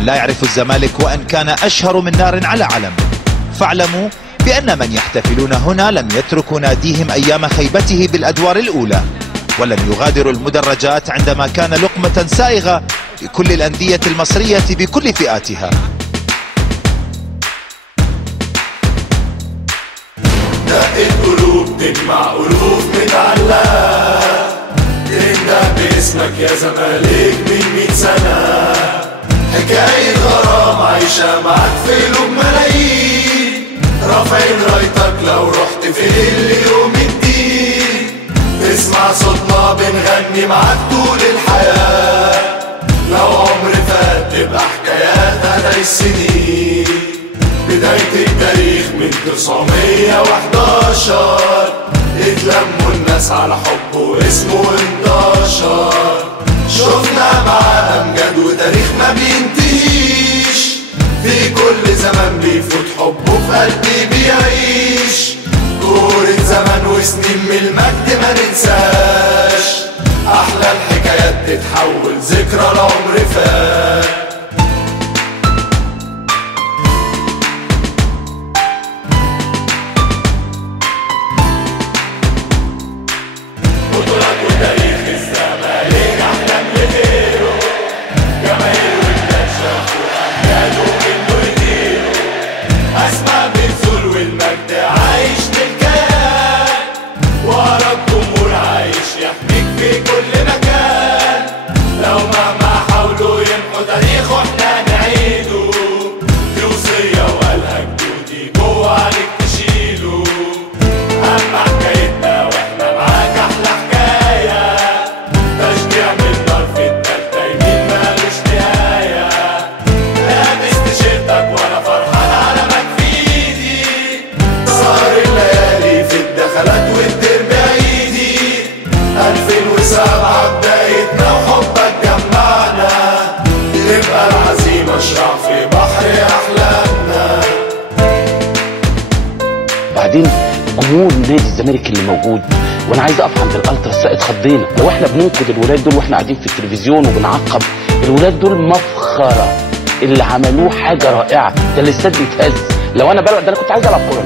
من لا يعرف الزمالك وأن كان أشهر من نار على علم، فاعلموا بأن من يحتفلون هنا لم يتركوا ناديهم أيام خيبته بالأدوار الأولى، ولم يغادروا المدرجات عندما كان لقمة سائغة لكل الأندية المصرية بكل فئاتها. دقت قلوب تجمع ألوف متعلقة، تنده باسمك يا زمالك من 100 سنة، حكاية غرام عايشة معاك في قلوب ملايين، رافعين رايتك لو رحت فين ليوم الدين، تسمع صوتنا بنغني معاك طول الحياة، لو عمر فات تبقى حكايات هداي السنين، بداية التاريخ من 911 اتلموا الناس على حب واسمه انتشر، شفنا معاه أمجاد وتاريخ ما بينتهيش، في كل زمن بيفوت حبه في قلبي بيعيش، كورة زمن وسنين من المجد ما ننساش، أحلى الحكايات تتحول ذكرى العمر فات. بعدين جمهور نادي الزمالك اللي موجود، وانا عايز اقف عند الالتراس اتخضينا، لو احنا بننقد الولاد دول واحنا قاعدين في التلفزيون وبنعقب، الولاد دول مفخره، اللي عملوه حاجه رائعه، ده الاستاد بيتهز، لو انا بلعب ده انا كنت عايز العب كوره.